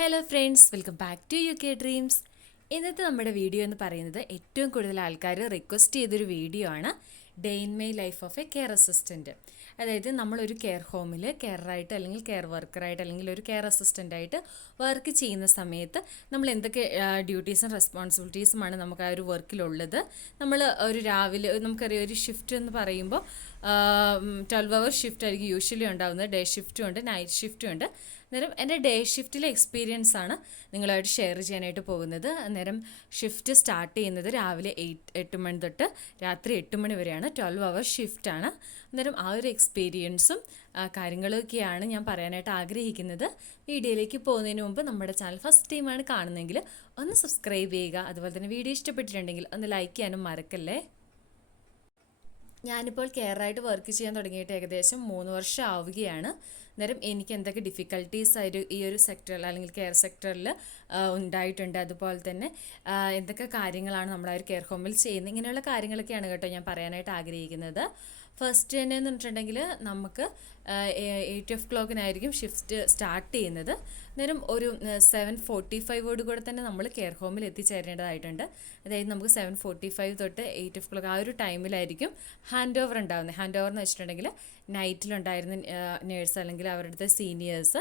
Hello friends, welcome back to U K Dreams. ഇന്നത്തെ നമ്മുടെ video എന്ന് പറയുന്നത് ഏറ്റവും കൂടുതൽ ആൾക്കാർ റിക്വസ്റ്റ് ചെയ്തൊരു വീഡിയോ ആണ്. Day in my life of A care assistant. അതായത് നമ്മളൊരു കെയർ ഹോമിൽ കെയറായിട്ട് അല്ലെങ്കിൽ കെയർ വർക്കറായിട്ട് അല്ലെങ്കിൽ ഒരു കെയർ അസിസ്റ്റൻ്റായിട്ട് വർക്ക് ചെയ്യുന്ന സമയത്ത് നമ്മൾ എന്തൊക്കെ ഡ്യൂട്ടീസും റെസ്പോൺസിബിലിറ്റീസുമാണ് നമുക്ക് ആ ഒരു വർക്കിലുള്ളത്. നമ്മൾ ഒരു രാവിലെ നമുക്കറിയാം, ഒരു ഷിഫ്റ്റ് എന്ന് പറയുമ്പോൾ 12 അവർ ഷിഫ്റ്റ് ആയിരിക്കും യൂഷ്വലി ഉണ്ടാകുന്നത്. ഡേ ഷിഫ്റ്റും ഉണ്ട്, നൈറ്റ് ഷിഫ്റ്റും ഉണ്ട്. അന്നേരം എൻ്റെ ഡേ ഷിഫ്റ്റിലെ എക്സ്പീരിയൻസ് ആണ് നിങ്ങളായിട്ട് ഷെയർ ചെയ്യാനായിട്ട് പോകുന്നത്. അന്നേരം ഷിഫ്റ്റ് സ്റ്റാർട്ട് ചെയ്യുന്നത് രാവിലെ 8 മണി തൊട്ട് രാത്രി 8 മണി വരെയാണ്. 12 അവർ ഷിഫ്റ്റാണ്. അന്നേരം ആ ഒരു എക്സ്പീരിയൻസും കാര്യങ്ങളൊക്കെയാണ് ഞാൻ പറയാനായിട്ട് ആഗ്രഹിക്കുന്നത്. വീഡിയോയിലേക്ക് പോകുന്നതിന് മുമ്പ് നമ്മുടെ ചാനൽ ഫസ്റ്റ് ടൈമാണ് കാണുന്നതെങ്കിൽ ഒന്ന് സബ്സ്ക്രൈബ് ചെയ്യുക. അതുപോലെ തന്നെ വീഡിയോ ഇഷ്ടപ്പെട്ടിട്ടുണ്ടെങ്കിൽ ഒന്ന് ലൈക്ക് ചെയ്യാനും മറക്കല്ലേ. ഞാനിപ്പോൾ കെയറായിട്ട് വർക്ക് ചെയ്യാൻ തുടങ്ങിയിട്ട് ഏകദേശം 3 വർഷം ആവുകയാണ്. അന്നേരം എനിക്ക് എന്തൊക്കെ ഡിഫിക്കൽട്ടീസ് ആയിട്ട് ഈ ഒരു സെക്ടറിൽ അല്ലെങ്കിൽ കെയർ സെക്ടറിൽ ഉണ്ടായിട്ടുണ്ട്, അതുപോലെ തന്നെ എന്തൊക്കെ കാര്യങ്ങളാണ് നമ്മൾ ആ ഒരു കെയർ ഹോമിൽ ചെയ്യുന്നത്, ഇങ്ങനെയുള്ള കാര്യങ്ങളൊക്കെയാണ് കേട്ടോ ഞാൻ പറയാനായിട്ട് ആഗ്രഹിക്കുന്നത്. ഫസ്റ്റ് തന്നെ എന്ന് പറഞ്ഞിട്ടുണ്ടെങ്കിൽ നമുക്ക് 8 o'clock ഷിഫ്റ്റ് സ്റ്റാർട്ട് ചെയ്യുന്നത്. അന്നേരം ഒരു 7:45 കൂടെ തന്നെ നമ്മൾ കെയർ ഹോമിൽ എത്തിച്ചേരേണ്ടതായിട്ടുണ്ട്. അതായത് നമുക്ക് 7:45 തൊട്ട് 8 o'clock ആ ഒരു ടൈമിലായിരിക്കും ഹാൻഡ് ഓവർ ഉണ്ടാകുന്നത്. ഹാൻഡ് ഓവർ എന്ന് വെച്ചിട്ടുണ്ടെങ്കിൽ നൈറ്റിലുണ്ടായിരുന്ന നേഴ്സ് അല്ലെങ്കിൽ അവരുടെ സീനിയേഴ്സ്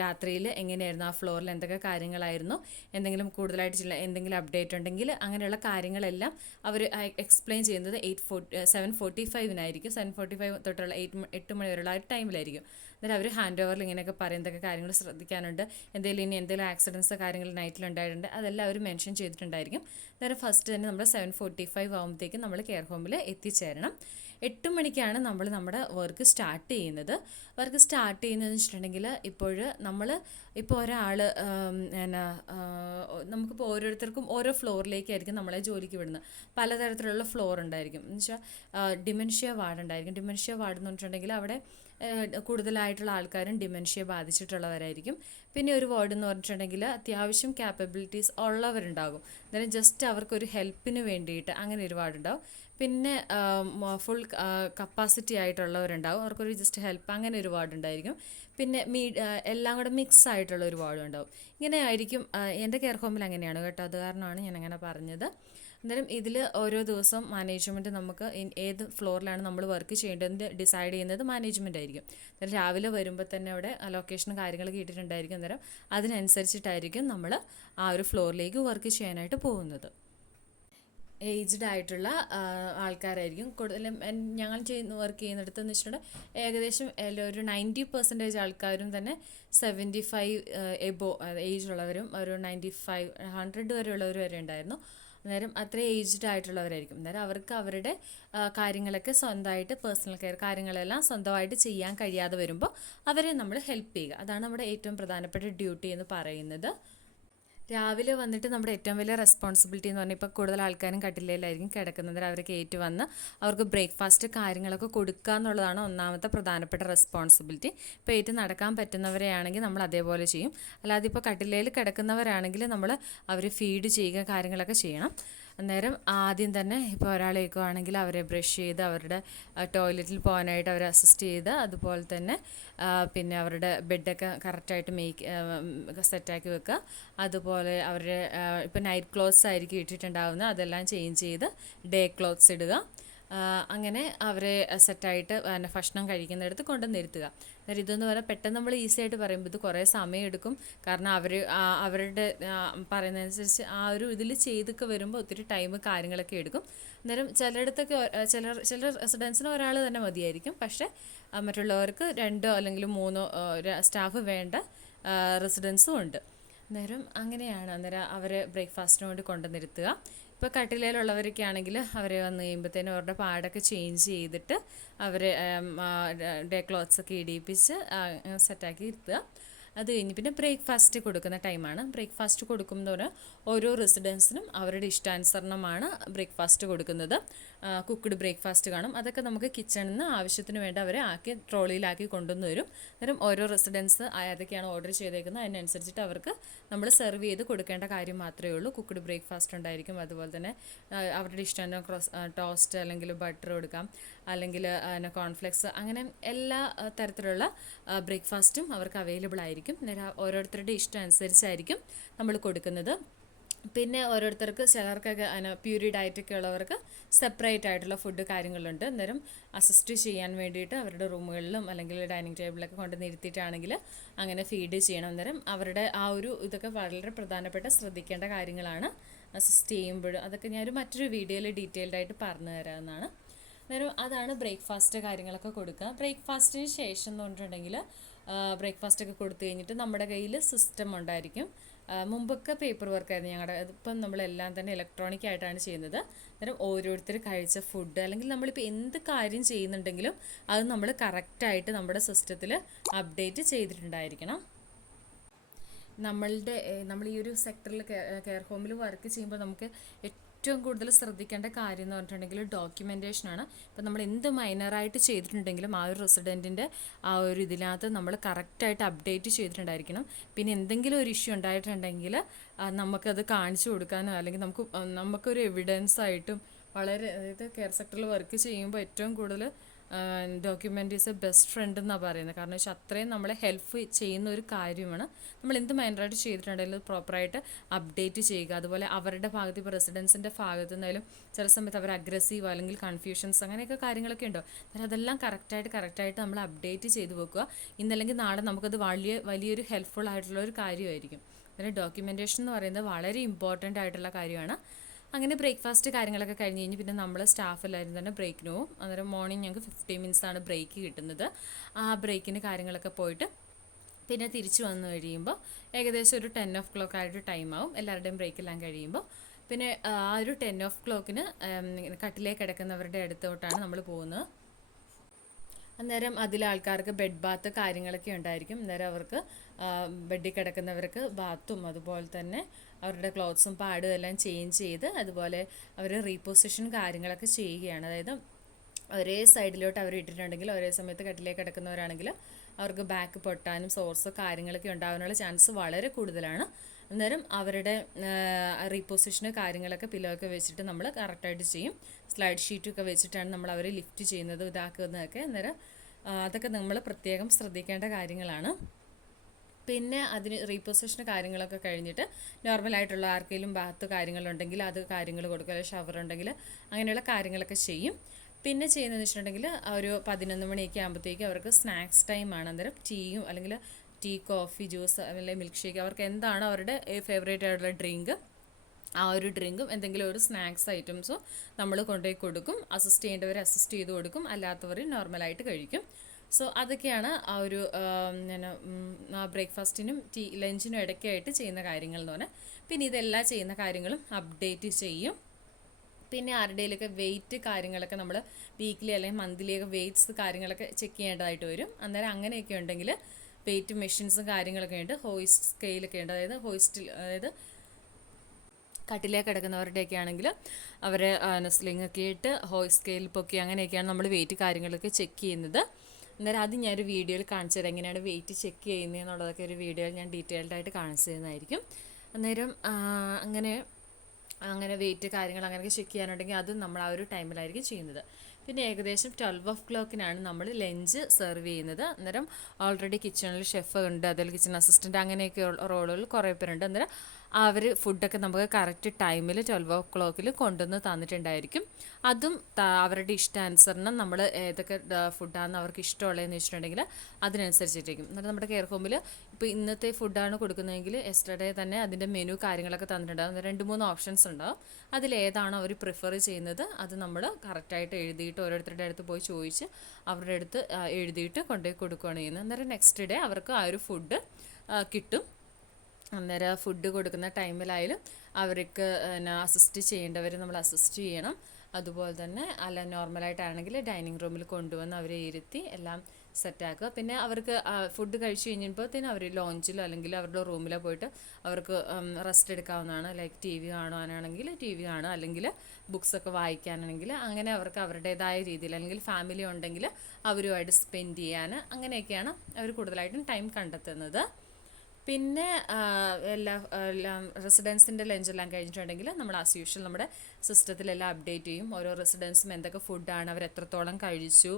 രാത്രിയിൽ എങ്ങനെയായിരുന്നു, ആ ഫ്ലോറിൽ എന്തൊക്കെ കാര്യങ്ങളായിരുന്നു, എന്തെങ്കിലും കൂടുതലായിട്ട് എന്തെങ്കിലും അപ്ഡേറ്റ് ഉണ്ടെങ്കിൽ അങ്ങനെയുള്ള കാര്യങ്ങളെല്ലാം അവർ എക്സ്പ്ലെയിൻ ചെയ്യുന്നത് 7:45 7:45 തൊട്ടുള്ള 8 മണി വരെയുള്ള ആ ഒരു ടൈമിലായിരിക്കും. അന്നേരം അവർ ഹാൻഡ് ഓവറിൽ ഇങ്ങനെയൊക്കെ പറയും എന്തൊക്കെ കാര്യങ്ങൾ ശ്രദ്ധിക്കാനുണ്ട്, എന്തെങ്കിലും ആക്സിഡൻസ് കാര്യങ്ങൾ നൈറ്റിലുണ്ടായിട്ടുണ്ട്, അതെല്ലാം അവർ മെൻഷൻ ചെയ്തിട്ടുണ്ടായിരിക്കും. അന്നേരം ഫസ്റ്റ് തന്നെ നമ്മൾ 7:45 ആകുമ്പോഴത്തേക്കും നമ്മൾ കെയർ ഹോമിൽ എത്തിച്ചേരണം. 8 മണിക്കാണ് നമ്മൾ നമ്മുടെ വർക്ക് സ്റ്റാർട്ട് ചെയ്യുന്നത്. വർക്ക് സ്റ്റാർട്ട് ചെയ്യുന്നതെന്ന് വെച്ചിട്ടുണ്ടെങ്കിൽ ഇപ്പോൾ ഒരാൾ നമുക്കിപ്പോൾ ഓരോരുത്തർക്കും ഓരോ ഫ്ലോറിലേക്കായിരിക്കും നമ്മളെ ജോലിക്ക് വിടുന്നത്. പലതരത്തിലുള്ള ഫ്ലോർ ഉണ്ടായിരിക്കും. എന്ന് വെച്ചാൽ ഡിമെൻഷ്യ വാർഡ് ഉണ്ടായിരിക്കും. ഡിമെൻഷ്യ വാർഡ് എന്ന് പറഞ്ഞിട്ടുണ്ടെങ്കിൽ അവിടെ കൂടുതലായിട്ടുള്ള ആൾക്കാരും ഡിമെൻഷ്യ ബാധിച്ചിട്ടുള്ളവരായിരിക്കും. പിന്നെ ഒരു വാർഡ് എന്ന് പറഞ്ഞിട്ടുണ്ടെങ്കിൽ അത്യാവശ്യം ക്യാപ്പബിലിറ്റീസ് ഉള്ളവരുണ്ടാകും. അന്നേരം ജസ്റ്റ് അവർക്കൊരു ഹെൽപ്പിന് വേണ്ടിയിട്ട് അങ്ങനെ ഒരു വാർഡ് ഉണ്ടാവും. പിന്നെ ഫുൾ കപ്പാസിറ്റി ആയിട്ടുള്ളവരുണ്ടാവും, അവർക്കൊരു ജസ്റ്റ് ഹെൽപ്പ് അങ്ങനെ ഒരു വാർഡ് ഉണ്ടായിരിക്കും. പിന്നെ എല്ലാം കൂടെ മിക്സ് ആയിട്ടുള്ള ഒരു വാർഡും ഉണ്ടാവും. ഇങ്ങനെ ആയിരിക്കും എൻ്റെ കെയർ ഹോമിൽ അങ്ങനെയാണ് കേട്ടോ. അത് കാരണമാണ് ഞാൻ അങ്ങനെ പറഞ്ഞത്. അന്നേരം ഇതിൽ ഓരോ ദിവസം മാനേജ്മെൻറ്റ് നമുക്ക് ഏത് ഫ്ലോറിലാണ് നമ്മൾ വർക്ക് ചെയ്യേണ്ടതെന്ന് ഡിസൈഡ് ചെയ്യുന്നത് മാനേജ്മെൻ്റ് ആയിരിക്കും. അന്നേരം രാവിലെ വരുമ്പോൾ തന്നെ അവിടെ ലൊക്കേഷനും കാര്യങ്ങൾ കിട്ടിയിട്ടുണ്ടായിരിക്കും. അന്നേരം അതിനനുസരിച്ചിട്ടായിരിക്കും നമ്മൾ ആ ഒരു ഫ്ലോറിലേക്ക് വർക്ക് ചെയ്യാനായിട്ട് പോകുന്നത്. ഏജ്ഡ് ആയിട്ടുള്ള ആൾക്കാരായിരിക്കും കൂടുതലും ഞങ്ങൾ വർക്ക് ചെയ്യുന്നിടത്തെന്ന് വെച്ചിട്ടുണ്ടെങ്കിൽ ഏകദേശം ഒരു 90% ആൾക്കാരും തന്നെ 75 എബോ ഏജ് ഉള്ളവരും ഒരു 95 100 വരെയുള്ളവർ വരെ ഉണ്ടായിരുന്നു. അന്നേരം അത്ര ഏജ്ഡ് ആയിട്ടുള്ളവരായിരിക്കും. അന്നേരം അവർക്ക് അവരുടെ കാര്യങ്ങളൊക്കെ സ്വന്തമായിട്ട് പേഴ്സണൽ കെയർ കാര്യങ്ങളെല്ലാം സ്വന്തമായിട്ട് ചെയ്യാൻ കഴിയാതെ വരുമ്പോൾ അവരെ നമ്മൾ ഹെൽപ്പ് ചെയ്യുക. അതാണ് നമ്മുടെ ഏറ്റവും പ്രധാനപ്പെട്ട ഡ്യൂട്ടി എന്ന് പറയുന്നത്. രാവിലെ വന്നിട്ട് നമ്മുടെ ഏറ്റവും വലിയ റെസ്പോൺസിബിലിറ്റി എന്ന് പറഞ്ഞാൽ ഇപ്പോൾ കൂടുതൽ ആൾക്കാരും കട്ടിലയിലായിരിക്കും കിടക്കുന്നത്. അവർക്ക് ഏറ്റു വന്ന് അവർക്ക് ബ്രേക്ക്ഫാസ്റ്റ് കാര്യങ്ങളൊക്കെ കൊടുക്കുക എന്നുള്ളതാണ് ഒന്നാമത്തെ പ്രധാനപ്പെട്ട റെസ്പോൺസിബിലിറ്റി. ഇപ്പോൾ ഏറ്റു നടക്കാൻ പറ്റുന്നവരെയാണെങ്കിൽ നമ്മൾ അതേപോലെ ചെയ്യും. അല്ലാതെ ഇപ്പോൾ കട്ടിലയിൽ കിടക്കുന്നവരാണെങ്കിൽ നമ്മൾ അവർ ഫീഡ് ചെയ്യുക കാര്യങ്ങളൊക്കെ ചെയ്യണം. അന്നേരം ആദ്യം തന്നെ ഇപ്പോൾ ഒരാൾ കേൾക്കുകയാണെങ്കിൽ അവരെ ബ്രഷ് ചെയ്ത് അവരുടെ ടോയ്ലറ്റിൽ പോകാനായിട്ട് അവരെ അസിസ്റ്റ് ചെയ്ത്, അതുപോലെ തന്നെ പിന്നെ അവരുടെ ബെഡൊക്കെ കറക്റ്റായിട്ട് സെറ്റാക്കി വെക്കുക. അതുപോലെ അവരുടെ ഇപ്പോൾ നൈറ്റ് ക്ലോത്ത്സ് ആയിരിക്കും ഇട്ടിട്ടുണ്ടാകുന്നത്, അതെല്ലാം ചേഞ്ച് ചെയ്ത് ഡേ ക്ലോത്ത്സ് ഇടുക. അങ്ങനെ അവരെ സെറ്റായിട്ട് ഭക്ഷണം കഴിക്കുന്നിടത്ത് കൊണ്ടുവന്നിരുത്തുക. അന്നേരം ഇതെന്ന് പറഞ്ഞാൽ പെട്ടെന്ന് നമ്മൾ ഈസി ആയിട്ട് പറയുമ്പോൾ ഇത് കുറേ സമയം എടുക്കും. കാരണം അവരുടെ പറയുന്നതനുസരിച്ച് ആ ഒരു ഇതിൽ ചെയ്തൊക്കെ വരുമ്പോൾ ഒത്തിരി ടൈം കാര്യങ്ങളൊക്കെ എടുക്കും. അന്നേരം ചിലയിടത്തൊക്കെ ചില റെസിഡൻസിന് ഒരാൾ തന്നെ മതിയായിരിക്കും. പക്ഷേ മറ്റുള്ളവർക്ക് 2 അല്ലെങ്കിൽ 3 സ്റ്റാഫ് വേണ്ട റെസിഡൻസും ഉണ്ട്. അന്നേരം അങ്ങനെയാണ്. അന്നേരം അവരെ ബ്രേക്ക്ഫാസ്റ്റിന് വേണ്ടി കൊണ്ടുവന്നിരുത്തുക. ഇപ്പോൾ കട്ടിലയിലുള്ളവരൊക്കെ ആണെങ്കിൽ അവരെ വന്ന് കഴിയുമ്പോഴത്തേനും അവരുടെ പാടൊക്കെ ചേഞ്ച് ചെയ്തിട്ട് അവരെ ഡേ ക്ലോത്ത്സൊക്കെ ഇടിയിപ്പിച്ച് സെറ്റാക്കി ഇരുത്തുക. അത് കഴിഞ്ഞ് പിന്നെ ബ്രേക്ക്ഫാസ്റ്റ് കൊടുക്കുന്ന ടൈമാണ്. ബ്രേക്ക്ഫാസ്റ്റ് കൊടുക്കുമ്പോൾ ഓരോ റെസിഡൻസിനും അവരുടെ ഇഷ്ടാനുസരണമാണ് ബ്രേക്ക്ഫാസ്റ്റ് കൊടുക്കുന്നത്. കുക്ക്ഡ് ബ്രേക്ക്ഫാസ്റ്റ് കാണും. അതൊക്കെ നമുക്ക് കിച്ചണിൽ നിന്ന് ആവശ്യത്തിന് വേണ്ടി അവരെ ട്രോളിയിലാക്കി കൊണ്ടുവന്ന് വരും. അന്നേരം ഓരോ റെസിഡൻസ് ഏതൊക്കെയാണ് ഓർഡർ ചെയ്തേക്കുന്നത് അതിനനുസരിച്ചിട്ട് അവർക്ക് നമ്മൾ സെർവ് ചെയ്ത് കൊടുക്കേണ്ട കാര്യം മാത്രമേ ഉള്ളൂ. കുക്ക്ഡ് ബ്രേക്ക്ഫാസ്റ്റ് ഉണ്ടായിരിക്കും. അതുപോലെ തന്നെ അവരുടെ ഇഷ്ടം ടോസ്റ്റ് അല്ലെങ്കിൽ ബട്ടർ കൊടുക്കാം. അല്ലെങ്കിൽ കോൺഫ്ലെക്സ്, അങ്ങനെ എല്ലാ തരത്തിലുള്ള ബ്രേക്ക്ഫാസ്റ്റും അവർക്ക് അവൈലബിൾ ആയിരിക്കും. ഓരോരുത്തരുടെ ഇഷ്ടം അനുസരിച്ചായിരിക്കും നമ്മൾ കൊടുക്കുന്നത്. പിന്നെ ഓരോരുത്തർക്ക് ചിലർക്കൊക്കെ പ്യൂരി ഡയറ്റൊക്കെ ഉള്ളവർക്ക് സെപ്പറേറ്റ് ആയിട്ടുള്ള ഫുഡ് കാര്യങ്ങളുണ്ട്. അന്നേരം അസിസ്റ്റ് ചെയ്യാൻ വേണ്ടിയിട്ട് അവരുടെ റൂമുകളിലും അല്ലെങ്കിൽ ഡൈനിങ് ടേബിളിലൊക്കെ കൊണ്ട് നിർത്തിയിട്ടാണെങ്കിൽ അങ്ങനെ ഫീഡ് ചെയ്യണം. അന്നേരം അവരുടെ ആ ഒരു ഇതൊക്കെ വളരെ പ്രധാനപ്പെട്ട ശ്രദ്ധിക്കേണ്ട കാര്യങ്ങളാണ്. അസിസ്റ്റ് ചെയ്യുമ്പോഴും അതൊക്കെ ഞാനൊരു മറ്റൊരു വീഡിയോയിൽ ഡീറ്റെയിൽഡ് ആയിട്ട് പറഞ്ഞു തരാമെന്നാണ്. അന്നേരം അതാണ് ബ്രേക്ക്ഫാസ്റ്റ് കാര്യങ്ങളൊക്കെ കൊടുക്കുക. ബ്രേക്ക്ഫാസ്റ്റിന് ശേഷം എന്ന് പറഞ്ഞിട്ടുണ്ടെങ്കിൽ ബ്രേക്ക്ഫാസ്റ്റൊക്കെ കൊടുത്തു കഴിഞ്ഞിട്ട് നമ്മുടെ കയ്യിൽ സിസ്റ്റം ഉണ്ടായിരിക്കും. മുമ്പൊക്കെ പേപ്പർ വർക്കായിരുന്നു ഞങ്ങളുടെ, അതിപ്പം നമ്മളെല്ലാം തന്നെ ഇലക്ട്രോണിക് ആയിട്ടാണ് ചെയ്യുന്നത്. അന്നേരം ഓരോരുത്തർ കഴിച്ച ഫുഡ് അല്ലെങ്കിൽ നമ്മളിപ്പോൾ എന്ത് കാര്യം ചെയ്യുന്നുണ്ടെങ്കിലും അത് നമ്മൾ കറക്റ്റായിട്ട് നമ്മുടെ സിസ്റ്റത്തിൽ അപ്ഡേറ്റ് ചെയ്തിട്ടുണ്ടായിരിക്കണം. നമ്മൾ ഈ ഒരു സെക്ടറിൽ കെയർ ഹോമിൽ വർക്ക് ചെയ്യുമ്പോൾ നമുക്ക് ഏറ്റവും കൂടുതൽ ശ്രദ്ധിക്കേണ്ട കാര്യം എന്ന് പറഞ്ഞിട്ടുണ്ടെങ്കിൽ ഡോക്യുമെൻറ്റേഷനാണ്. ഇപ്പോൾ നമ്മൾ എന്ത് മൈനറായിട്ട് ചെയ്തിട്ടുണ്ടെങ്കിലും ആ ഒരു റെസിഡൻറ്റിൻ്റെ ആ ഒരു ഇതിനകത്ത് നമ്മൾ കറക്റ്റായിട്ട് അപ്ഡേറ്റ് ചെയ്തിട്ടുണ്ടായിരിക്കണം. പിന്നെ എന്തെങ്കിലും ഒരു ഇഷ്യൂ ഉണ്ടായിട്ടുണ്ടെങ്കിൽ നമുക്കത് കാണിച്ചു കൊടുക്കാനോ അല്ലെങ്കിൽ നമുക്കൊരു എവിഡൻസ് ആയിട്ടും വളരെ, അതായത് കെയർ സെക്ടറിൽ വർക്ക് ചെയ്യുമ്പോൾ ഏറ്റവും കൂടുതൽ document is A best friend എന്നാണ് പറയുന്നത്. കാരണം വെച്ചാൽ അത്രയും നമ്മളെ ഹെൽപ്പ് ചെയ്യുന്ന ഒരു കാര്യമാണ്. നമ്മൾ എന്ത് മൈൻഡായിട്ട് ചെയ്തിട്ടുണ്ടെങ്കിലും പ്രോപ്പറായിട്ട് അപ്ഡേറ്റ് ചെയ്യുക. അതുപോലെ അവരുടെ ഭാഗത്ത്, ഇപ്പോൾ റെസിഡൻസിൻ്റെ ഭാഗത്തു നിന്നായാലും ചില സമയത്ത് അവർ അഗ്രസീവ് അല്ലെങ്കിൽ കൺഫ്യൂഷൻസ് അങ്ങനെയൊക്കെ കാര്യങ്ങളൊക്കെ ഉണ്ടോ, അതെല്ലാം കറക്റ്റായിട്ട് നമ്മൾ അപ്ഡേറ്റ് ചെയ്ത് വെക്കുക. ഇന്നല്ലെങ്കിൽ നാളെ നമുക്കത് വലിയൊരു ഹെൽപ്ഫുൾ ആയിട്ടുള്ള ഒരു കാര്യമായിരിക്കും. അങ്ങനെ ഡോക്യുമെൻറ്റേഷൻ എന്ന് പറയുന്നത് വളരെ ഇമ്പോർട്ടൻ്റ് ആയിട്ടുള്ള കാര്യമാണ്. അങ്ങനെ ബ്രേക്ക്ഫാസ്റ്റ് കാര്യങ്ങളൊക്കെ കഴിഞ്ഞ് കഴിഞ്ഞ് പിന്നെ നമ്മൾ സ്റ്റാഫെല്ലാവരും തന്നെ ബ്രേക്കിന് പോകും. അന്നേരം മോർണിംഗ് ഞങ്ങൾക്ക് 15 മിനിറ്റ്സാണ് ബ്രേക്ക് കിട്ടുന്നത്. ആ ബ്രേക്കിന് കാര്യങ്ങളൊക്കെ പോയിട്ട് പിന്നെ തിരിച്ചു വന്നു കഴിയുമ്പോൾ ഏകദേശം ഒരു 10 ആയിട്ട് ടൈമാവും എല്ലാവരുടെയും ബ്രേക്കെല്ലാം കഴിയുമ്പോൾ. പിന്നെ ആ ഒരു 10 കട്ടിലേക്ക് കിടക്കുന്നവരുടെ അടുത്തോട്ടാണ് നമ്മൾ പോകുന്നത്. അന്നേരം അതിലെ ആൾക്കാർക്ക് ബെഡ് ബാത്ത് കാര്യങ്ങളൊക്കെ ഉണ്ടായിരിക്കും. അന്നേരം അവർക്ക് ബെഡിൽ കിടക്കുന്നവർക്ക് ബാത്തും അതുപോലെ തന്നെ അവരുടെ ക്ലോത്ത്സും പാഡും എല്ലാം ചേഞ്ച് ചെയ്ത് അതുപോലെ അവർ റീപൊസിഷൻ കാര്യങ്ങളൊക്കെ ചെയ്യുകയാണ്. അതായത് ഒരേ സൈഡിലോട്ട് അവർ ഇട്ടിട്ടുണ്ടെങ്കിൽ ഒരേ സമയത്ത് കട്ടിലേക്ക് കിടക്കുന്നവരാണെങ്കിൽ അവർക്ക് ബാക്ക് പൊട്ടാനും സോഴ്സ് കാര്യങ്ങളൊക്കെ ഉണ്ടാകാനുള്ള ചാൻസ് വളരെ കൂടുതലാണ്. അന്നേരം അവരുടെ റീപൊസിഷന് കാര്യങ്ങളൊക്കെ പില്ലോ ഒക്കെ വെച്ചിട്ട് നമ്മൾ കറക്റ്റായിട്ട് ചെയ്യും. സ്ലൈഡ് ഷീറ്റൊക്കെ വെച്ചിട്ടാണ് നമ്മൾ അവരെ ലിഫ്റ്റ് ചെയ്യുന്നത് ഇതാക്കുന്നതൊക്കെ. അന്നേരം അതൊക്കെ നമ്മൾ പ്രത്യേകം ശ്രദ്ധിക്കേണ്ട കാര്യങ്ങളാണ്. പിന്നെ അതിന് റീപൊസിഷന് കാര്യങ്ങളൊക്കെ കഴിഞ്ഞിട്ട് നോർമലായിട്ടുള്ള ആർക്കെങ്കിലും ബാത്ത് കാര്യങ്ങളുണ്ടെങ്കിൽ അത് കാര്യങ്ങൾ കൊടുക്കുക, അല്ലെങ്കിൽ ഷവർ ഉണ്ടെങ്കിൽ അങ്ങനെയുള്ള കാര്യങ്ങളൊക്കെ ചെയ്യും. പിന്നെ ചെയ്യുന്നതെന്ന് വെച്ചിട്ടുണ്ടെങ്കിൽ ഒരു 11 മണിയൊക്കെ ആകുമ്പോഴത്തേക്കും അവർക്ക് സ്നാക്സ് ടൈമാണ്. അന്നേരം ടീയും അല്ലെങ്കിൽ ടീ, കോഫി, ജ്യൂസ് അല്ലെങ്കിൽ മിൽക്ക് ഷേക്ക്, അവർക്ക് എന്താണോ അവരുടെ ഫേവറേറ്റ് ആയിട്ടുള്ള ഡ്രിങ്ക്, ആ ഒരു ഡ്രിങ്കും എന്തെങ്കിലും ഒരു സ്നാക്സ് ഐറ്റംസും നമ്മൾ കൊണ്ടുപോയി കൊടുക്കും. അസിസ്റ്റ് ചെയ്യേണ്ടവർ അസിസ്റ്റ് ചെയ്ത് കൊടുക്കും, അല്ലാത്തവർ നോർമലായിട്ട് കഴിക്കും. സോ അതൊക്കെയാണ് ആ ഒരു ബ്രേക്ക്ഫാസ്റ്റിനും ലഞ്ചിനും ഇടയ്ക്കായിട്ട് ചെയ്യുന്ന കാര്യങ്ങൾ എന്ന് പറഞ്ഞാൽ. പിന്നെ ഇതെല്ലാം ചെയ്യുന്ന കാര്യങ്ങളും അപ്ഡേറ്റ് ചെയ്യും. പിന്നെ ആരുടെയിലൊക്കെ വെയിറ്റ് കാര്യങ്ങളൊക്കെ നമ്മൾ വീക്ക്ലി അല്ലെങ്കിൽ മന്ത്ലിയൊക്കെ വെയ്റ്റ്സ് കാര്യങ്ങളൊക്കെ ചെക്ക് ചെയ്യേണ്ടതായിട്ട് വരും. അന്നേരം അങ്ങനെയൊക്കെ ഉണ്ടെങ്കിൽ വെയിറ്റ് മെഷീൻസും കാര്യങ്ങളൊക്കെ ഉണ്ട്. ഹോയിസ്റ്റ് സ്കെയിലൊക്കെ ഉണ്ട്. അതായത് കട്ടിലേക്ക് കിടക്കുന്നവരുടെയൊക്കെ ആണെങ്കിൽ അവരെ സ്ലിങ്ങൊക്കെ ഇട്ട് ഹോയിസ്റ്റ് സ്കെയിൽ പൊക്കി അങ്ങനെയൊക്കെയാണ് നമ്മൾ വെയിറ്റ് കാര്യങ്ങളൊക്കെ ചെക്ക് ചെയ്യുന്നത്. അന്നേരം അത് ഞാനൊരു വീഡിയോയിൽ കാണിച്ചു തരാം, എങ്ങനെയാണ് വെയിറ്റ് ചെക്ക് ചെയ്യുന്നത് എന്നുള്ളതൊക്കെ ഒരു വീഡിയോയിൽ ഞാൻ ഡീറ്റെയിൽഡായിട്ട് കാണിച്ചു തരുന്നതായിരിക്കും. അന്നേരം അങ്ങനെ വെയിറ്റ് കാര്യങ്ങൾ അങ്ങനെയൊക്കെ ചെക്ക് ചെയ്യാനുണ്ടെങ്കിൽ അതും നമ്മൾ ആ ഒരു ടൈമിലായിരിക്കും ചെയ്യുന്നത്. പിന്നെ ഏകദേശം 12 നമ്മൾ ലഞ്ച് സെർവ് ചെയ്യുന്നത്. അന്നേരം ഓൾറെഡി കിച്ചണിൽ ഷെഫ് ഉണ്ട്, അതിൽ കിച്ചൺ അസിസ്റ്റൻറ്റ് അങ്ങനെയൊക്കെ റോളുകൾ കുറേ പേരുണ്ട്. അന്നേരം അവർ ഫുഡൊക്കെ നമുക്ക് കറക്റ്റ് ടൈമിൽ 12 കൊണ്ടുവന്ന് തന്നിട്ടുണ്ടായിരിക്കും. അതും അവരുടെ ഇഷ്ടാനുസരണം നമ്മൾ ഏതൊക്കെ ഫുഡാണെന്ന് അവർക്ക് ഇഷ്ടമുള്ളതെന്ന് വെച്ചിട്ടുണ്ടെങ്കിൽ അതിനനുസരിച്ചിട്ടിരിക്കും. എന്നിട്ട് നമ്മുടെ കെയർ ഹോമിൽ ഇപ്പോൾ ഇന്നത്തെ ഫുഡാണ് കൊടുക്കുന്നതെങ്കിൽ യെസ്റ്റർഡേ തന്നെ അതിൻ്റെ മെനു കാര്യങ്ങളൊക്കെ തന്നിട്ടുണ്ടാകും. 2-3 ഓപ്ഷൻസ് ഉണ്ടാകും. അതിലേതാണോ അവർ പ്രിഫർ ചെയ്യുന്നത് അത് നമ്മൾ കറക്റ്റായിട്ട് എഴുതിയിട്ട് ഓരോരുത്തരുടെ അടുത്ത് പോയി ചോദിച്ച് അവരുടെ അടുത്ത് എഴുതിയിട്ട് കൊണ്ടുപോയി കൊടുക്കുകയാണ് ചെയ്യുന്നത്. അന്നേരം നെക്സ്റ്റ് ഡേ അവർക്ക് ആ ഒരു ഫുഡ് കിട്ടും. അന്നേരം ഫുഡ് കൊടുക്കുന്ന ടൈമിലായാലും അവർക്ക് അസിസ്റ്റ് ചെയ്യേണ്ടവർ നമ്മൾ അസിസ്റ്റ് ചെയ്യണം. അതുപോലെ തന്നെ അല്ല നോർമലായിട്ടാണെങ്കിൽ ഡൈനിങ് റൂമിൽ കൊണ്ടുവന്ന് അവരെ ഇരുത്തി എല്ലാം സെറ്റാക്കുക. പിന്നെ അവർക്ക് ഫുഡ് കഴിച്ച് കഴിഞ്ഞപ്പോഴത്തേനും അവർ ലോഞ്ചിലോ അല്ലെങ്കിൽ അവരുടെ റൂമിലോ പോയിട്ട് അവർക്ക് റെസ്റ്റ് എടുക്കാവുന്നതാണ്. ലൈക്ക് TV കാണുവാനാണെങ്കിൽ TV കാണുക, അല്ലെങ്കിൽ ബുക്സൊക്കെ വായിക്കാനാണെങ്കിൽ അങ്ങനെ അവർക്ക് അവരുടേതായ രീതിയിൽ, അല്ലെങ്കിൽ ഫാമിലി ഉണ്ടെങ്കിൽ അവരുമായിട്ട് സ്പെൻഡ് ചെയ്യാൻ അങ്ങനെയൊക്കെയാണ് അവർ കൂടുതലായിട്ടും ടൈം കണ്ടെത്തുന്നത്. പിന്നെ എല്ലാം റെസിഡൻസിൻ്റെ ലഞ്ചെല്ലാം കഴിഞ്ഞിട്ടുണ്ടെങ്കിൽ നമ്മൾ ആസ് യൂഷ്വൽ നമ്മുടെ സിസ്റ്റത്തിലെല്ലാം അപ്ഡേറ്റ് ചെയ്യും. ഓരോ റെസിഡൻസും എന്തൊക്കെ ഫുഡാണ് അവർ എത്രത്തോളം കഴിച്ചു,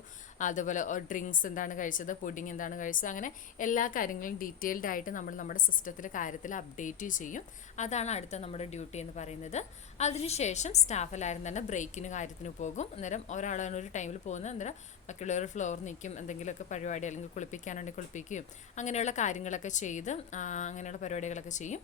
അതുപോലെ ഡ്രിങ്ക്സ് എന്താണ് കഴിച്ചത്, പുഡിങ് എന്താണ് കഴിച്ചത്, അങ്ങനെ എല്ലാ കാര്യങ്ങളും ഡീറ്റെയിൽഡ് ആയിട്ട് നമ്മൾ നമ്മുടെ സിസ്റ്റത്തിലെ കാര്യത്തിൽ അപ്ഡേറ്റ് ചെയ്യും. അതാണ് അടുത്ത നമ്മുടെ ഡ്യൂട്ടി എന്ന് പറയുന്നത്. അതിനുശേഷം സ്റ്റാഫ് എല്ലാവരും തന്നെ ബ്രേക്കിന് കാര്യത്തിന് പോകും. അന്നേരം ഒരാളാണ് ഒരു ടൈമിൽ പോകുന്നത്, അന്നേരം ബാക്കിയുള്ളവർ ഫ്ലോർ നിൽക്കും, എന്തെങ്കിലുമൊക്കെ പരിപാടി അല്ലെങ്കിൽ കുളിപ്പിക്കാനുണ്ടെങ്കിൽ കുളിപ്പിക്കുകയും അങ്ങനെയുള്ള കാര്യങ്ങളൊക്കെ ചെയ്ത് അങ്ങനെയുള്ള പരിപാടികളൊക്കെ ചെയ്യും.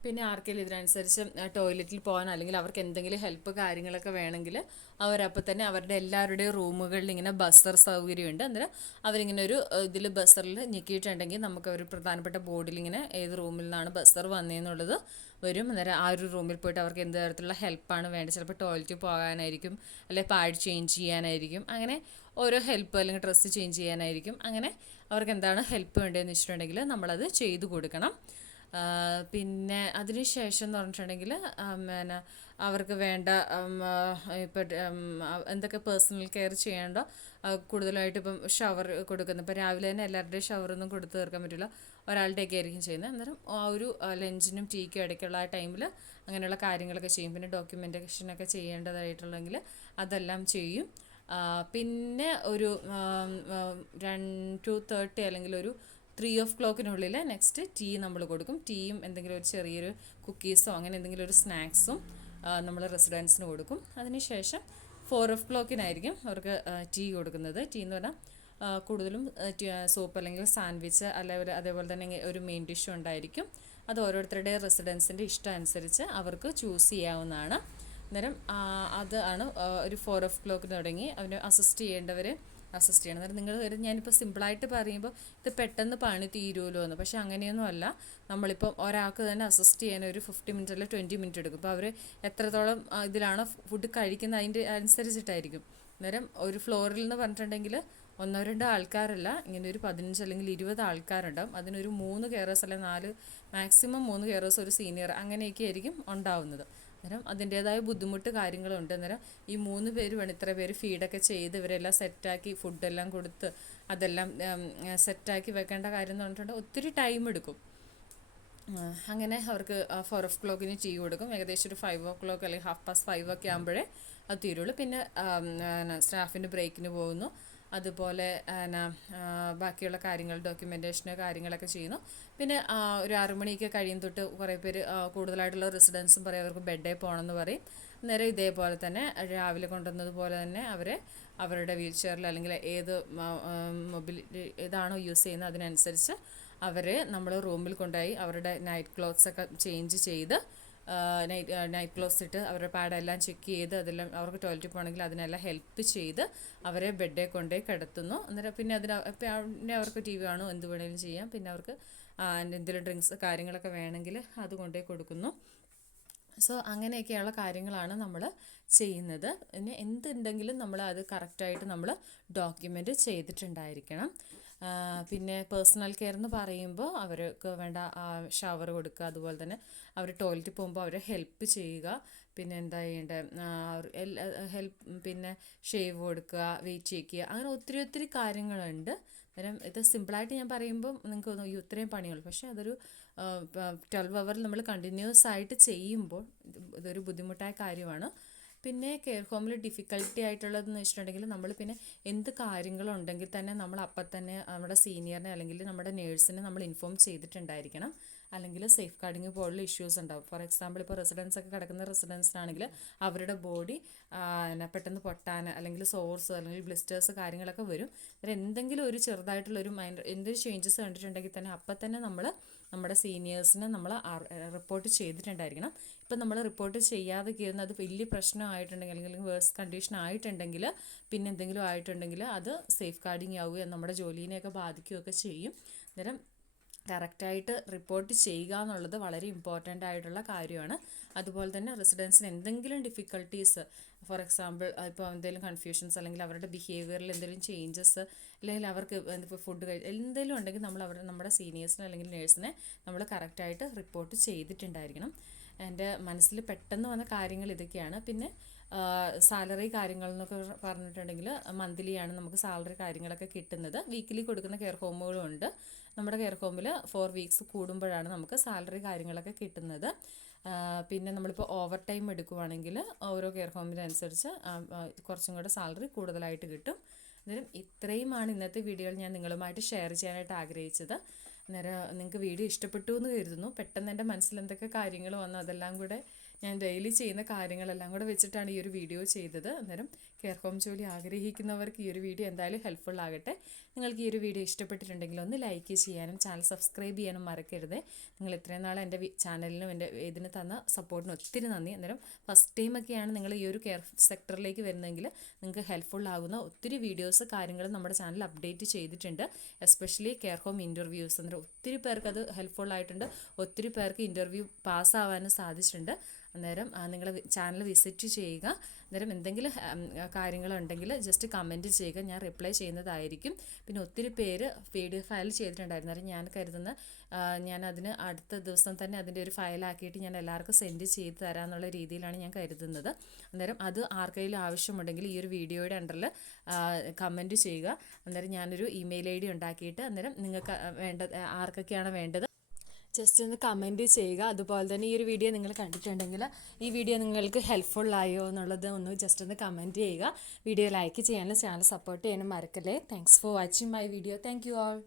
പിന്നെ ആർക്കെങ്കിലും ഇതിനനുസരിച്ച് ടോയ്ലറ്റിൽ പോകാൻ അല്ലെങ്കിൽ അവർക്ക് എന്തെങ്കിലും ഹെൽപ്പ് കാര്യങ്ങളൊക്കെ വേണമെങ്കിൽ അവരപ്പോൾ തന്നെ അവരുടെ എല്ലാവരുടെയും റൂമുകളിൽ ഇങ്ങനെ ബസർ സൗകര്യമുണ്ട്. അന്നേരം അവരിങ്ങനെ ഒരു ഇതിൽ ബസറിൽ ഞെക്കിയിട്ടുണ്ടെങ്കിൽ നമുക്ക് ഒരു പ്രധാനപ്പെട്ട ബോർഡിൽ ഇങ്ങനെ ഏത് റൂമിൽ നിന്നാണ് ബസർ വന്നതെന്നുള്ളത് വരും. അന്നേരം ആ ഒരു റൂമിൽ പോയിട്ട് അവർക്ക് എന്ത് തരത്തിലുള്ള ഹെൽപ്പാണ് വേണ്ടത്, ചിലപ്പോൾ ടോയ്ലറ്റിൽ പോകാനായിരിക്കും, അല്ലെങ്കിൽ പാഡ് ചേഞ്ച് ചെയ്യാനായിരിക്കും, അങ്ങനെ ഓരോ ഹെൽപ്പ്, അല്ലെങ്കിൽ ഡ്രസ്സ് ചേഞ്ച് ചെയ്യാനായിരിക്കും, അങ്ങനെ അവർക്ക് എന്താണ് ഹെൽപ്പ് വേണ്ടതെന്ന് വെച്ചിട്ടുണ്ടെങ്കിൽ നമ്മളത് ചെയ്തു കൊടുക്കണം. പിന്നെ അതിന് ശേഷം എന്ന് പറഞ്ഞിട്ടുണ്ടെങ്കിൽ പിന്നെ അവർക്ക് വേണ്ട ഇപ്പം എന്തൊക്കെ പേഴ്സണൽ കെയർ ചെയ്യേണ്ടോ കൂടുതലായിട്ട് ഇപ്പം ഷവർ കൊടുക്കുന്നത്, ഇപ്പോൾ രാവിലെ തന്നെ എല്ലാവരുടെയും ഷവറൊന്നും കൊടുത്ത് തീർക്കാൻ പറ്റില്ല, ഒരാളുടെയൊക്കെ ആയിരിക്കും ചെയ്യുന്നത്. അന്നേരം ആ ഒരു ലഞ്ചിനും ടീക്കും ഇടയ്ക്കുള്ള ആ ടൈമിൽ അങ്ങനെയുള്ള കാര്യങ്ങളൊക്കെ ചെയ്യും. പിന്നെ ഡോക്യുമെൻറ്റേഷനൊക്കെ ചെയ്യേണ്ടതായിട്ടുണ്ടെങ്കിൽ അതെല്ലാം ചെയ്യും. പിന്നെ ഒരു 2:30 അല്ലെങ്കിൽ ഒരു 3 നെക്സ്റ്റ് ടീ നമ്മൾ കൊടുക്കും. ടീയും എന്തെങ്കിലും ഒരു ചെറിയൊരു കുക്കീസോ അങ്ങനെ എന്തെങ്കിലും ഒരു സ്നാക്സും നമ്മൾ റെസിഡൻസിന് കൊടുക്കും. അതിനുശേഷം 4 അവർക്ക് ടീ കൊടുക്കുന്നത്. ടീ എന്ന് പറഞ്ഞാൽ കൂടുതലും സൂപ്പ് അല്ലെങ്കിൽ സാൻഡ്വിച്ച് അല്ലെങ്കിൽ അതേപോലെ തന്നെ ഒരു മെയിൻ ഡിഷും ഉണ്ടായിരിക്കും. അത് ഓരോരുത്തരുടെ റെസിഡൻസിൻ്റെ ഇഷ്ടം അനുസരിച്ച് അവർക്ക് ചൂസ് ചെയ്യാവുന്നതാണ്. അന്നേരം അതാണ് ഒരു 4 തുടങ്ങി അവന് അസിസ്റ്റ് ചെയ്യണം. അന്നേരം നിങ്ങൾ ഞാനിപ്പോൾ സിമ്പിളായിട്ട് പറയുമ്പോൾ ഇത് പെട്ടെന്ന് പണി തീരുമല്ലോ എന്ന്, പക്ഷേ അങ്ങനെയൊന്നും അല്ല. നമ്മളിപ്പോൾ ഒരാൾക്ക് തന്നെ അസിസ്റ്റ് ചെയ്യാൻ ഒരു 50 മിനിറ്റ് അല്ലെങ്കിൽ 20 മിനിറ്റ് എടുക്കും. അപ്പോൾ അവർ എത്രത്തോളം ഇതിലാണോ ഫുഡ് കഴിക്കുന്നത് അതിൻ്റെ അനുസരിച്ചിട്ടായിരിക്കും. അന്നേരം ഒരു ഫ്ലോറിൽ എന്ന് പറഞ്ഞിട്ടുണ്ടെങ്കിൽ 1-2 ആൾക്കാരല്ല, ഇങ്ങനെ ഒരു 15 അല്ലെങ്കിൽ 20 ആൾക്കാരുണ്ടാവും. അതിനൊരു 3 കെയറേഴ്സ് അല്ലെങ്കിൽ 4, മാക്സിമം 3 കെയറേഴ്സ്, ഒരു സീനിയർ, അങ്ങനെയൊക്കെ ആയിരിക്കും ഉണ്ടാവുന്നത്. അന്നേരം അതിൻ്റേതായ ബുദ്ധിമുട്ട് കാര്യങ്ങളുണ്ട്. അന്നേരം ഈ 3 പേര് വേണം ഇത്ര പേര് ഫീഡൊക്കെ ചെയ്ത് ഇവരെല്ലാം സെറ്റാക്കി ഫുഡെല്ലാം കൊടുത്ത് അതെല്ലാം സെറ്റാക്കി വെക്കേണ്ട കാര്യം എന്ന് പറഞ്ഞിട്ടുണ്ടെങ്കിൽ ഒത്തിരി ടൈം എടുക്കും. അങ്ങനെ അവർക്ക് 4 ടീ കൊടുക്കും. ഏകദേശം ഒരു 5 അല്ലെങ്കിൽ 5:30 ഒക്കെ ആകുമ്പോഴേ അത് തീരുള്ളൂ. പിന്നെ സ്റ്റാഫിൻ്റെ ബ്രേക്കിന് പോകുന്നു. അതുപോലെ ബാക്കിയുള്ള കാര്യങ്ങൾ ഡോക്യുമെൻറ്റേഷന് കാര്യങ്ങളൊക്കെ ചെയ്യുന്നു. പിന്നെ ഒരു 6 മണിയൊക്കെ കഴിയും തൊട്ട് കുറേ പേര് കൂടുതലായിട്ടുള്ള റെസിഡൻസും പറയും അവർക്ക് ബെഡിൽ പോകണമെന്ന് പറയും. അന്നേരം ഇതേപോലെ തന്നെ രാവിലെ കൊണ്ടുവന്നതുപോലെ തന്നെ അവരെ അവരുടെ വീൽ ചെയറിൽ അല്ലെങ്കിൽ ഏത് മൊബിലിറ്റി ഏതാണോ യൂസ് ചെയ്യുന്നത് അതിനനുസരിച്ച് അവരെ നമ്മൾ റൂമിൽ കൊണ്ടുപോയി അവരുടെ നൈറ്റ് ക്ലോത്ത്സൊക്കെ ചേഞ്ച് ചെയ്ത് നൈറ്റ് ക്ലോത്ത്സ് ഇട്ട് അവരുടെ പാടെല്ലാം ചെക്ക് ചെയ്ത് അതെല്ലാം അവർക്ക് ടോയ്ലറ്റിൽ പോകണമെങ്കിൽ അതിനെല്ലാം ഹെൽപ്പ് ചെയ്ത് അവരെ ബെഡിൽ കൊണ്ടുപോയി കിടത്തുന്നു. അന്നേരം പിന്നെ പിന്നെ അവർക്ക് ടി വി കാണും, എന്ത് വേണമെങ്കിലും ചെയ്യാം. പിന്നെ അവർക്ക് എന്തെങ്കിലും ഡ്രിങ്ക്സ് കാര്യങ്ങളൊക്കെ വേണമെങ്കിൽ അത് കൊണ്ടുപോയി കൊടുക്കുന്നു. സോ അങ്ങനെയൊക്കെയുള്ള കാര്യങ്ങളാണ് നമ്മൾ ചെയ്യുന്നത്. പിന്നെ എന്തുണ്ടെങ്കിലും നമ്മൾ അത് കറക്റ്റായിട്ട് നമ്മൾ ഡോക്യുമെൻ്റ് ചെയ്തിട്ടുണ്ടായിരിക്കണം. പിന്നെ പേഴ്സണൽ കെയർ എന്ന് പറയുമ്പോൾ അവർക്ക് വേണ്ട ഷവർ കൊടുക്കുക, അതുപോലെ തന്നെ അവർ ടോയ്ലറ്റിൽ പോകുമ്പോൾ അവരെ ഹെൽപ്പ് ചെയ്യുക. പിന്നെ എന്താ ചെയ്യേണ്ടത് പിന്നെ ഷേവ് കൊടുക്കുക, വെയിറ്റ് ചെയ്യുക, അങ്ങനെ ഒത്തിരി കാര്യങ്ങളുണ്ട്. അന്നേരം ഇത് സിമ്പിളായിട്ട് ഞാൻ പറയുമ്പോൾ നിങ്ങൾക്ക് തോന്നും ഇത്രയും പണിയുള്ളൂ, പക്ഷേ അതൊരു 12 അവർ നമ്മൾ കണ്ടിന്യൂസ് ആയിട്ട് ചെയ്യുമ്പോൾ ഇതൊരു ബുദ്ധിമുട്ടായ കാര്യമാണ്. പിന്നെ കെയർ ഹോമിൽ ഡിഫിക്കൽട്ടി ആയിട്ടുള്ളതെന്ന് വെച്ചിട്ടുണ്ടെങ്കിൽ നമ്മൾ പിന്നെ എന്ത് കാര്യങ്ങളുണ്ടെങ്കിൽ തന്നെ നമ്മൾ അപ്പം തന്നെ നമ്മുടെ സീനിയറിനെ അല്ലെങ്കിൽ നമ്മുടെ നേഴ്സിനെ നമ്മൾ ഇൻഫോം ചെയ്തിട്ടുണ്ടായിരിക്കണം. അല്ലെങ്കിൽ സേഫ് ഗാർഡിങ് പോലുള്ള ഇഷ്യൂസ് ഉണ്ടാവും. ഫോർ എക്സാമ്പിൾ ഇപ്പോൾ റെസിഡൻസൊക്കെ കിടക്കുന്ന റെസിഡൻസിനാണെങ്കിൽ അവരുടെ ബോഡി പെട്ടെന്ന് പൊട്ടാൻ അല്ലെങ്കിൽ സോർസ് അല്ലെങ്കിൽ ബ്ലിസ്റ്റേഴ്സ് കാര്യങ്ങളൊക്കെ വരും. എന്തെങ്കിലും ഒരു ചെറുതായിട്ടുള്ളൊരു എന്തൊരു ചേഞ്ചസ് കണ്ടിട്ടുണ്ടെങ്കിൽ തന്നെ അപ്പം തന്നെ നമ്മൾ നമ്മുടെ സീനിയേഴ്സിനെ നമ്മൾ റിപ്പോർട്ട് ചെയ്തിട്ടുണ്ടായിരിക്കണം. ഇപ്പം നമ്മൾ റിപ്പോർട്ട് ചെയ്യാതെ കയറുന്ന അത് വലിയ പ്രശ്നമായിട്ടുണ്ടെങ്കിൽ അല്ലെങ്കിൽ വേഴ്സ് കണ്ടീഷൻ ആയിട്ടുണ്ടെങ്കിൽ പിന്നെ എന്തെങ്കിലും ആയിട്ടുണ്ടെങ്കിൽ അത് സേഫ് ഗാർഡിങ് ആവുകയും നമ്മുടെ ജോലിനെയൊക്കെ ബാധിക്കുകയൊക്കെ ചെയ്യും. അന്നേരം കറക്റ്റായിട്ട് റിപ്പോർട്ട് ചെയ്യുക എന്നുള്ളത് വളരെ ഇമ്പോർട്ടൻ്റ് ആയിട്ടുള്ള കാര്യമാണ്. അതുപോലെ തന്നെ റെസിഡൻസിന് എന്തെങ്കിലും ഡിഫിക്കൽട്ടീസ്, ഫോർ എക്സാമ്പിൾ ഇപ്പോൾ എന്തെങ്കിലും കൺഫ്യൂഷൻസ് അല്ലെങ്കിൽ അവരുടെ ബിഹേവിയറിൽ എന്തെങ്കിലും ചേഞ്ചസ് അല്ലെങ്കിൽ അവർക്ക് ഫുഡ് എന്തെങ്കിലും ഉണ്ടെങ്കിൽ നമ്മൾ നമ്മുടെ സീനിയേഴ്സിനെ അല്ലെങ്കിൽ നേഴ്സിനെ നമ്മൾ കറക്റ്റായിട്ട് റിപ്പോർട്ട് ചെയ്തിട്ടുണ്ടായിരിക്കണം. എൻ്റെ മനസ്സിൽ പെട്ടെന്ന് വന്ന കാര്യങ്ങൾ ഇതൊക്കെയാണ്. പിന്നെ സാലറി കാര്യങ്ങൾ എന്നൊക്കെ പറഞ്ഞിട്ടുണ്ടെങ്കിൽ മന്ത്ലിയാണ് നമുക്ക് സാലറി കാര്യങ്ങളൊക്കെ കിട്ടുന്നത്. വീക്കിലി കൊടുക്കുന്ന കെയർ ഹോമുകളും ഉണ്ട്. നമ്മുടെ കെയർ ഹോമിൽ 4 വീക്സ് കൂടുമ്പോഴാണ് നമുക്ക് സാലറി കാര്യങ്ങളൊക്കെ കിട്ടുന്നത്. പിന്നെ നമ്മളിപ്പോൾ ഓവർ ടൈം എടുക്കുവാണെങ്കിൽ ഓരോ കെയർ ഹോമിനനുസരിച്ച് കുറച്ചും കൂടെ സാലറി കൂടുതലായിട്ട് കിട്ടും. അന്നേരം ഇത്രയുമാണ് ഇന്നത്തെ വീഡിയോയിൽ ഞാൻ നിങ്ങളുമായിട്ട് ഷെയർ ചെയ്യാനായിട്ട് ആഗ്രഹിച്ചത്. അന്നേരം നിങ്ങൾക്ക് വീഡിയോ ഇഷ്ടപ്പെട്ടു എന്ന് കരുതുന്നു. പെട്ടെന്ന് എൻ്റെ മനസ്സിൽ എന്തൊക്കെ കാര്യങ്ങൾ വന്നു അതെല്ലാം കൂടെ ഞാൻ ഡെയിലി ചെയ്യുന്ന കാര്യങ്ങളെല്ലാം കൂടെ വെച്ചിട്ടാണ് ഈ ഒരു വീഡിയോ ചെയ്തത്. അന്നേരം കെയർ ഹോം ജോലി ആഗ്രഹിക്കുന്നവർക്ക് ഈ ഒരു വീഡിയോ എന്തായാലും ഹെൽപ്ഫുൾ ആകട്ടെ. നിങ്ങൾക്ക് ഈ ഒരു വീഡിയോ ഇഷ്ടപ്പെട്ടിട്ടുണ്ടെങ്കിൽ ഒന്ന് ലൈക്ക് ചെയ്യാനും ചാനൽ സബ്സ്ക്രൈബ് ചെയ്യാനും മറക്കരുത്. നിങ്ങൾ ഇത്രയും നാൾ എൻ്റെ ചാനലിനും എൻ്റെ ഇതിന് തന്ന സപ്പോർട്ടിന് ഒത്തിരി നന്ദി. അന്നേരം ഫസ്റ്റ് ടൈമൊക്കെയാണ് നിങ്ങൾ ഈ ഒരു കെയർ സെക്ടറിലേക്ക് വരുന്നതെങ്കിൽ നിങ്ങൾക്ക് ഹെൽപ്ഫുൾ ആകുന്ന ഒത്തിരി വീഡിയോസ് കാര്യങ്ങൾ നമ്മുടെ ചാനൽ അപ്ഡേറ്റ് ചെയ്തിട്ടുണ്ട്. Especially care home interviews. അന്നേരം ഒത്തിരി പേർക്ക് അത് ഹെൽപ്ഫുൾ ആയിട്ടുണ്ട്. ഒത്തിരി പേർക്ക് ഇൻ്റർവ്യൂ പാസ്സാവാനും സാധിച്ചിട്ടുണ്ട്. അന്നേരം നിങ്ങൾ ചാനൽ വിസിറ്റ് ചെയ്യുക. അന്നേരം എന്തെങ്കിലും കാര്യങ്ങളുണ്ടെങ്കിൽ ജസ്റ്റ് കമൻറ്റ് ചെയ്യുക, ഞാൻ റിപ്ലൈ ചെയ്യുന്നതായിരിക്കും. പിന്നെ ഒത്തിരി പേര് PDF ഫയൽ ചെയ്തിട്ടുണ്ടായിരുന്നു. അന്നേരം ഞാൻ കരുതുന്ന ഞാൻ അതിന് അടുത്ത ദിവസം തന്നെ അതിൻ്റെ ഒരു ഫയലാക്കിയിട്ട് ഞാൻ എല്ലാവർക്കും സെൻഡ് ചെയ്ത് തരാമെന്നുള്ള രീതിയിലാണ് ഞാൻ കരുതുന്നത്. അന്നേരം അത് ആർക്കെങ്കിലും ആവശ്യമുണ്ടെങ്കിൽ ഈ ഒരു വീഡിയോയുടെ അണ്ടറിൽ കമൻറ്റ് ചെയ്യുക. അന്നേരം ഞാനൊരു ഇമെയിൽ ID ഉണ്ടാക്കിയിട്ട് അന്നേരം നിങ്ങൾക്ക് ആർക്കൊക്കെയാണ് വേണ്ടത് ജസ്റ്റ് ഒന്ന് കമൻറ്റ് ചെയ്യുക. അതുപോലെ തന്നെ ഈ ഒരു വീഡിയോ നിങ്ങൾ കണ്ടിട്ടുണ്ടെങ്കിൽ ഈ വീഡിയോ നിങ്ങൾക്ക് ഹെൽപ്ഫുൾ ആയോ എന്നുള്ളത് ഒന്ന് ജസ്റ്റ് ഒന്ന് കമൻറ്റ് ചെയ്യുക. വീഡിയോ ലൈക്ക് ചെയ്യാനും ചാനൽ സപ്പോർട്ട് ചെയ്യാനും മറക്കല്ലേ. Thanks for watching my video. Thank you all.